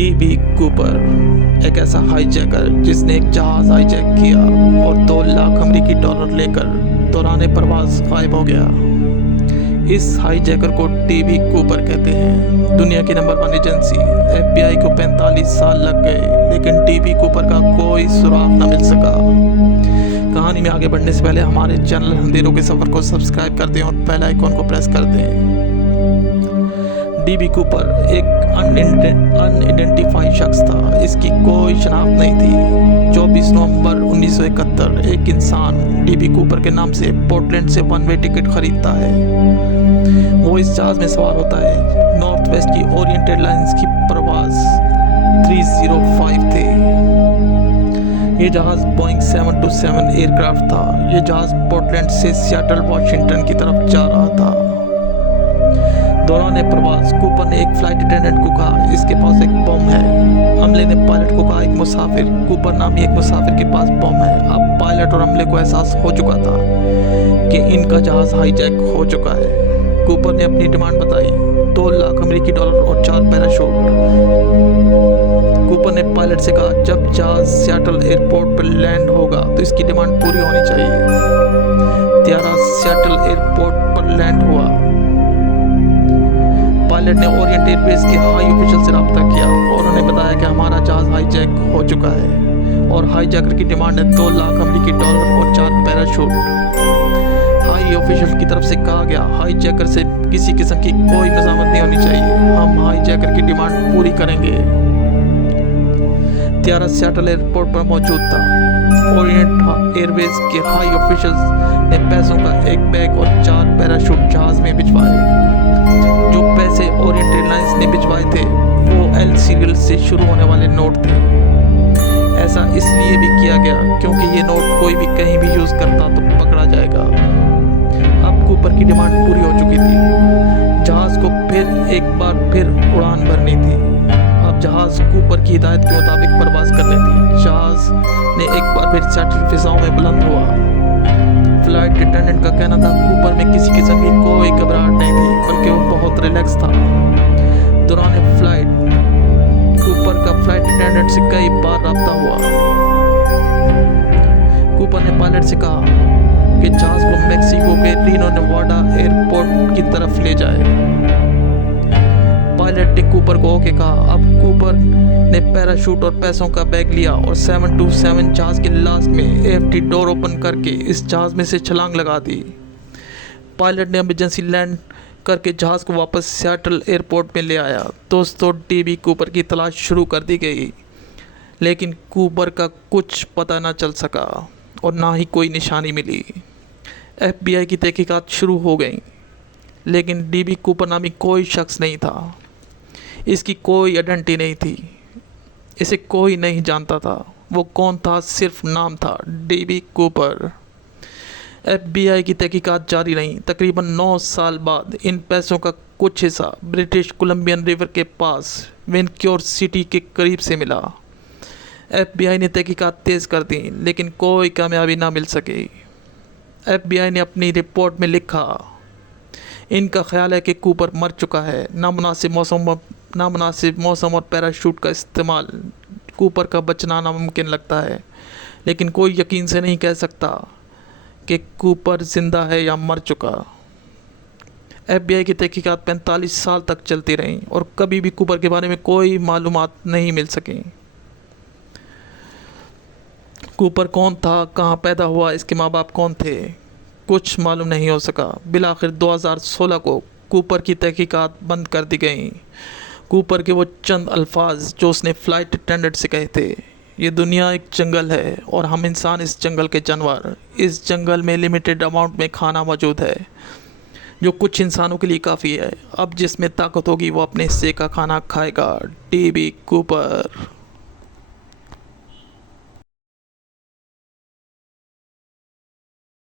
DB. Cooper एक ऐसा hijacker जिसने एक जहाज हाईजैक किया और 2 लाख अमेरिकी डॉलर लेकर दौरान परवाज गायब हो गया। इस हाईजैकर को डी.बी. कूपर कहते हैं। दुनिया की नंबर 1 एजेंसी FBI को 45 साल लग गए, लेकिन डी.बी. कूपर का कोई सुराग न मिल सका। कहानी में आगे बढ़ने से पहले हमारे चैनल अंधेरों के सफर को सब्सक्राइब कर दें और बेल आइकॉन को प्रेस कर दें। डी.बी. कूपर एक अनआइडेंटिफाइड शख्स था। इसकी कोई शनाख्त नहीं थी। 24 नवंबर 1971 एक इंसान डी.बी. कूपर के नाम से पोर्टलैंड से 1 वे टिकट खरीदता है। वो इस जहाज में सवार होता है। नॉर्थ वेस्ट की ओरिएंट एयरलाइंस की परवाज 305 थे। ये जहाज बोइंग 727 एयरक्राफ्ट था। ये जहाज पोर्टलैंड से सियाटल वाशिंगटन की तरफ जा रहा था। दौरान प्रवास कूपर ने एक फ्लाइट अटेंडेंट को कहा, इसके पास एक बम है। अमले ने पायलट को कहा, एक मुसाफिर कूपर नामी एक मुसाफिर के पास बम है। अब पायलट और अमले को एहसास हो चुका था कि इनका जहाज हाईजैक हो चुका है। कूपर ने अपनी डिमांड बताई, 2 लाख अमेरिकी डॉलर और 4 पैराशूट। कूपर ने पायलट से कहा, जब जहाज सियाटल एयरपोर्ट पर लैंड होगा तो इसकी डिमांड पूरी होनी चाहिए। त्यारा सियाटल एयरपोर्ट पर लैंड हुआ। पायलट ने ओरिएंट एयरवेज के हाई ऑफिशियल से रब्ता किया और उन्हें बताया कि हमारा जहाज हाईजैक हो चुका है और हाईजैकर की डिमांड है 2 लाख अमेरिकी डॉलर और 4 पैराशूट। हाई ऑफिशियल की तरफ से कहा गया, हाईजैकर से किसी किस्म की कोई मज़ामत नहीं होनी चाहिए। हम हाईजैकर की डिमांड पूरी करेंगे। त्यारा सियाटल एयरपोर्ट पर मौजूद था। ओरिएंट एयरवेज के हाई ऑफिशियल्स ने पैसों का एक बैग और 4 पैराशूट जहाज में भिजवाए। जो पैसे ओरिएंट एयरलाइंस ने भिजवाए थे वो एल सीरियल से शुरू होने वाले नोट थे। ऐसा इसलिए भी किया गया क्योंकि ये नोट कोई भी कहीं भी यूज़ करता तो पकड़ा जाएगा। अब कूपर की डिमांड पूरी हो चुकी थी। जहाज को एक बार फिर उड़ान भरनी थी। अब जहाज कूपर की हिदायत के मुताबिक परवाज करनी थी। जहाज ने एक बार फिर सियाटल फिजाओं में बुलंद हुआ। फ्लाइट अटेंडेंट का कहना था, कूपर में किसी किस्म की कोई घबराहट नहीं थी, बल्कि वो बहुत रिलैक्स था। दौरान फ्लाइट कूपर का फ्लाइट अटेंडेंट से कई बार रब्ता हुआ। कूपर ने पायलट से कहा कि जहाज को मेक्सिको के रीनो नेवाडा एयरपोर्ट की तरफ ले जाए। पायलट ने कूपर को ओके कहा। अब कूपर ने पैराशूट और पैसों का बैग लिया और 727 जहाज के लास्ट में AFT डोर ओपन करके इस जहाज में से छलांग लगा दी। पायलट ने इमरजेंसी लैंड करके जहाज को वापस सियाटल एयरपोर्ट में ले आया। दोस्तों, डी.बी. कूपर की तलाश शुरू कर दी गई, लेकिन कूपर का कुछ पता न चल सका और ना ही कोई निशानी मिली। FBI की तहकीकात शुरू हो गई, लेकिन डी.बी. कूपर नामी कोई शख्स नहीं था। इसकी कोई आइडेंटिटी नहीं थी। इसे कोई नहीं जानता था। वो कौन था, सिर्फ नाम था, डी.बी. कूपर। FBI की तहकीकात जारी रही। तकरीबन 9 साल बाद इन पैसों का कुछ हिस्सा ब्रिटिश कोलंबियन रिवर के पास वैनक्योर सिटी के करीब से मिला। FBI ने तहकीकात तेज़ कर दी, लेकिन कोई कामयाबी ना मिल सकी। FBI ने अपनी रिपोर्ट में लिखा, इनका ख्याल है कि कूपर मर चुका है। नामुनासिब मौसम और पैराशूट का इस्तेमाल कूपर का बचना नामुमकिन लगता है, लेकिन कोई यकीन से नहीं कह सकता कि कूपर ज़िंदा है या मर चुका। FBI की तहकीकात 45 साल तक चलती रहीं और कभी भी कूपर के बारे में कोई मालूमात नहीं मिल सकी। कूपर कौन था, कहाँ पैदा हुआ, इसके माँ बाप कौन थे, कुछ मालूम नहीं हो सका। बिलाखिर 2016 को कूपर की तहकीकात बंद कर दी गई। कूपर के वो चंद अल्फाज जो उसने फ़्लाइट अटेंडेंट से कहे थे, ये दुनिया एक जंगल है और हम इंसान इस जंगल के जानवर। इस जंगल में लिमिटेड अमाउंट में खाना मौजूद है जो कुछ इंसानों के लिए काफ़ी है। अब जिसमें ताकत होगी वो अपने हिस्से का खाना खाएगा। डी.बी. कूपर।